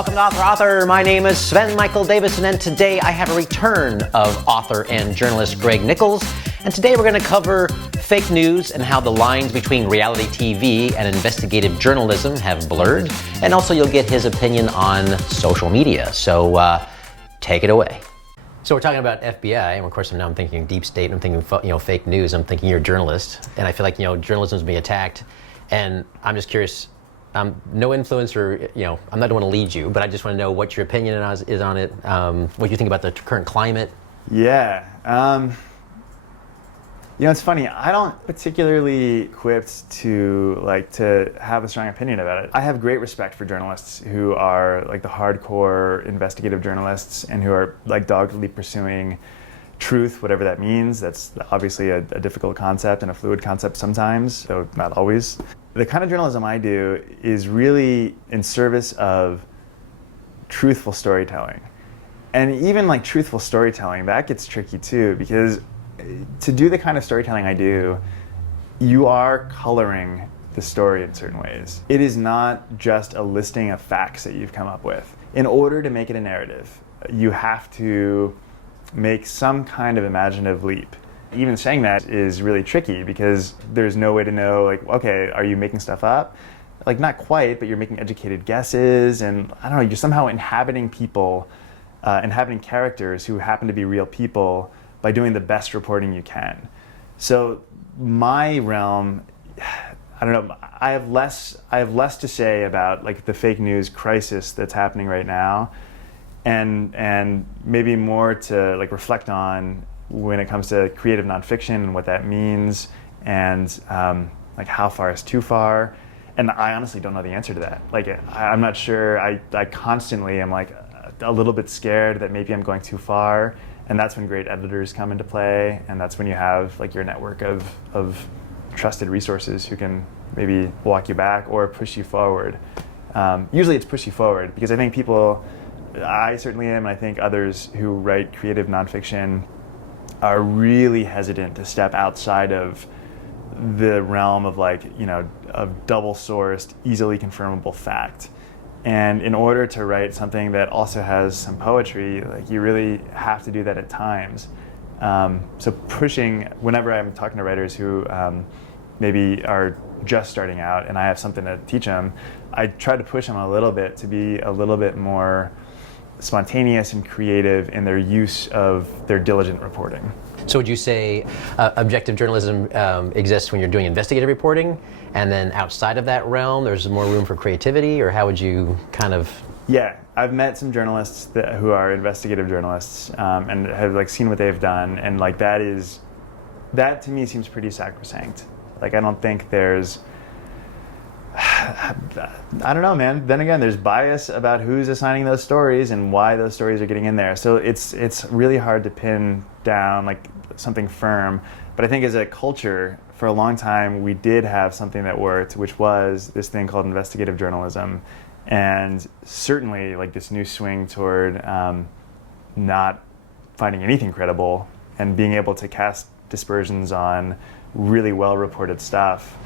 Welcome to Author. My name is Sven Michael Davison, and today I have a return of author and journalist Greg Nichols. And today we're going to cover fake news and how the lines between reality TV and investigative journalism have blurred. And also you'll get his opinion on social media. So take it away. So we're talking about FBI, and of course now I'm thinking deep state, I'm thinking fake news, I'm thinking you're a journalist, and I feel like journalism's being attacked, and I'm just curious. No influencer, I'm not the one to lead you, but I just want to know what your opinion is on it, what you think about the current climate. Yeah. It's funny. I don't particularly equipped to have a strong opinion about it. I have great respect for journalists who are like the hardcore investigative journalists and who are like doggedly pursuing truth, whatever that means. That's obviously a difficult concept and a fluid concept sometimes, though not always. The kind of journalism I do is really in service of truthful storytelling. And even like truthful storytelling, that gets tricky too, because to do the kind of storytelling I do, you are coloring the story in certain ways. It is not just a listing of facts that you've come up with. In order to make it a narrative, you have to make some kind of imaginative leap. Even saying that is really tricky because there's no way to know, okay, are you making stuff up? Not quite, but you're making educated guesses, and I don't know, you're somehow inhabiting people, inhabiting characters who happen to be real people by doing the best reporting you can. So my realm, I don't know, I have less to say about the fake news crisis that's happening right now, and maybe more to reflect on when it comes to creative nonfiction and what that means, and how far is too far. And I honestly don't know the answer to that. I'm not sure. I constantly am a little bit scared that maybe I'm going too far, and that's when great editors come into play, and that's when you have your network of trusted resources who can maybe walk you back or push you forward. Usually it's push you forward, because I think I certainly am, and I think others who write creative nonfiction are really hesitant to step outside of the realm of of double-sourced, easily confirmable fact. And in order to write something that also has some poetry, you really have to do that at times. So pushing, whenever I'm talking to writers who maybe are just starting out and I have something to teach them, I try to push them a little bit to be a little bit more spontaneous and creative in their use of their diligent reporting. So would you say objective journalism exists when you're doing investigative reporting, and then outside of that realm there's more room for creativity, or how would you kind of... Yeah, I've met some journalists who are investigative journalists and have seen what they've done, and that to me seems pretty sacrosanct. I don't think there's... I don't know, man. Then again, there's bias about who's assigning those stories and why those stories are getting in there. So it's really hard to pin down something firm. But I think as a culture, for a long time, we did have something that worked, which was this thing called investigative journalism. And certainly this new swing toward not finding anything credible and being able to cast dispersions on really well-reported stuff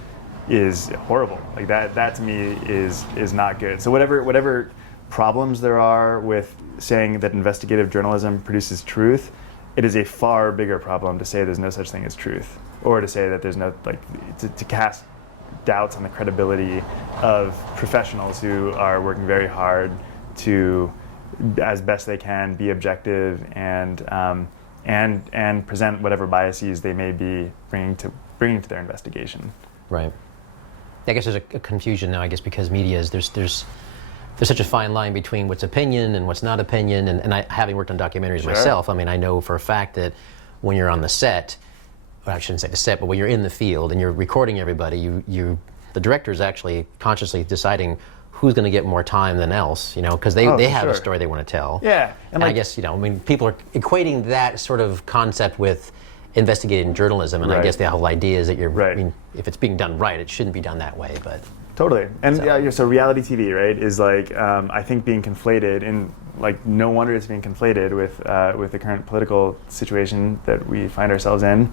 is horrible. That to me is not good. So whatever problems there are with saying that investigative journalism produces truth, it is a far bigger problem to say there's no such thing as truth, or to say that there's no to cast doubts on the credibility of professionals who are working very hard to, as best they can, be objective and present whatever biases they may be bringing to their investigation. Right. I guess there's a confusion now, because media is, there's such a fine line between what's opinion and what's not opinion, and I, having worked on documentaries myself, I know for a fact that when you're on the set, well, I shouldn't say the set, but when you're in the field and you're recording everybody, the director is actually consciously deciding who's going to get more time than else, because they have a story they want to tell. Yeah. And I guess, people are equating that sort of concept with investigative journalism, and I guess the whole idea is that if it's being done right, it shouldn't be done that way, but... Totally. And so reality TV, right, is I think being conflated, and no wonder it's being conflated with the current political situation that we find ourselves in,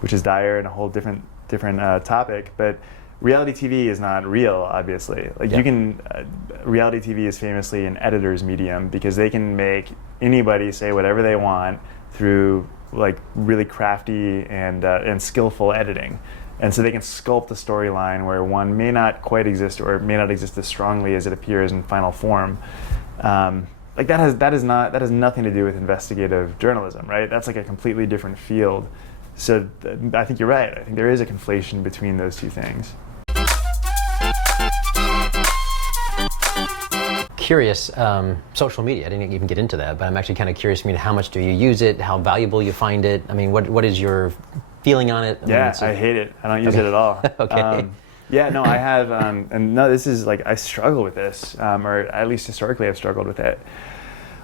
which is dire and a whole different topic. But reality TV is not real, obviously. Like you can, reality TV is famously an editor's medium because they can make anybody say whatever they want through like really crafty and skillful editing. And so they can sculpt a storyline where one may not quite exist or may not exist as strongly as it appears in final form. Like that has nothing to do with investigative journalism, right? That's like a completely different field. So I think you're right. I think there is a conflation between those two things. Curious, social media, I didn't even get into that, but I'm actually kind of curious, how much do you use it, how valuable you find it? I mean, what is your feeling on it? I hate it. I don't use it at all. Okay. Yeah, no, I have, and no, this is like, I struggle with this, or at least historically I've struggled with it.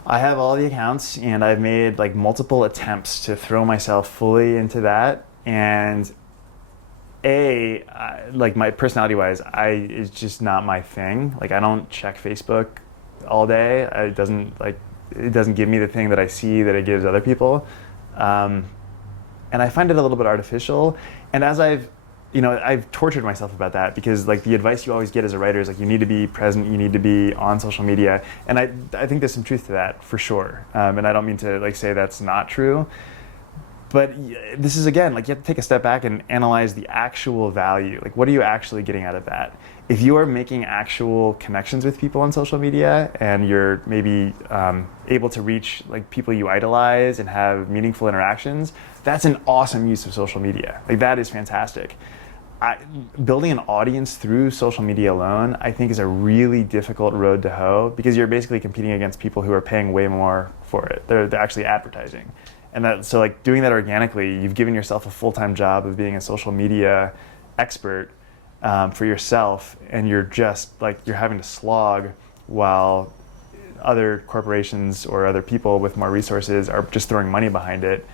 I have all the accounts and I've made like multiple attempts to throw myself fully into that, and like my personality wise, it's just not my thing. Like I don't check Facebook all day. It doesn't give me the thing that I see that it gives other people. And I find it a little bit artificial. And as I've tortured myself about that, because like the advice you always get as a writer is like you need to be present, you need to be on social media. And I think there's some truth to that for sure. And I don't mean to like say that's not true. But this is, again, like you have to take a step back and analyze the actual value. Like, what are you actually getting out of that? If you are making actual connections with people on social media and you're maybe able to reach like people you idolize and have meaningful interactions, that's an awesome use of social media. Like that is fantastic. Building an audience through social media alone, I think, is a really difficult road to hoe because you're basically competing against people who are paying way more for it. They're actually advertising. And so like doing that organically, you've given yourself a full-time job of being a social media expert for yourself, and you're just like, you're having to slog while other corporations or other people with more resources are just throwing money behind it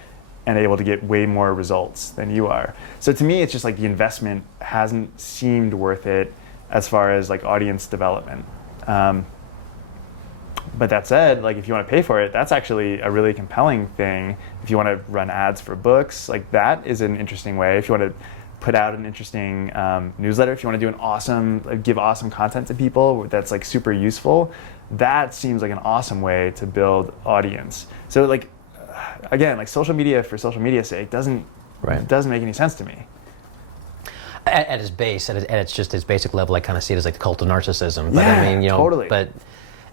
and able to get way more results than you are. So to me, it's just like the investment hasn't seemed worth it as far as like audience development. But that said, like if you want to pay for it, that's actually a really compelling thing. If you want to run ads for books, like that is an interesting way. If you want to put out an interesting newsletter, if you want to do give awesome content to people that's like super useful, that seems like an awesome way to build audience. So like, again, like social media for social media's sake doesn't make any sense to me. At its base, at its basic level, I kind of see it as like the cult of narcissism. But yeah, I mean, totally.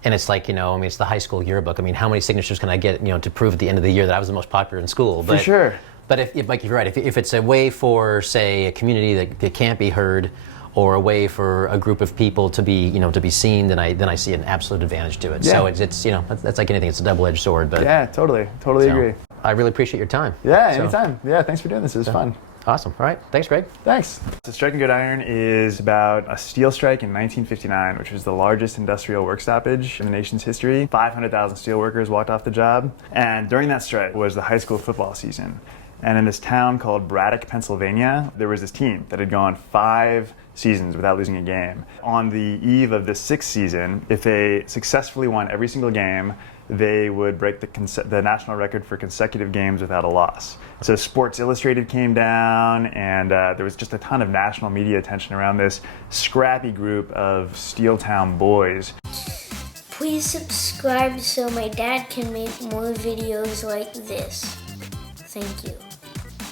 And it's like, it's the high school yearbook. I mean, how many signatures can I get, to prove at the end of the year that I was the most popular in school? For sure. But if like you're right, if it's a way for, say, a community that can't be heard, or a way for a group of people to be, to be seen, then I see an absolute advantage to it. Yeah. So it's that's like anything. It's a double-edged sword. But yeah, totally agree. I really appreciate your time. Yeah, anytime. Yeah, thanks for doing this. It was fun. Awesome. All right. Thanks, Greg. Thanks. So Striking Good Iron is about a steel strike in 1959, which was the largest industrial work stoppage in the nation's history. 500,000 steel workers walked off the job. And during that strike was the high school football season. And in this town called Braddock, Pennsylvania, there was this team that had gone 5 seasons without losing a game. On the eve of the 6th season, if they successfully won every single game, they would break the national record for consecutive games without a loss. So Sports Illustrated came down, and there was just a ton of national media attention around this scrappy group of Steeltown boys. Please subscribe so my dad can make more videos like this. Thank you.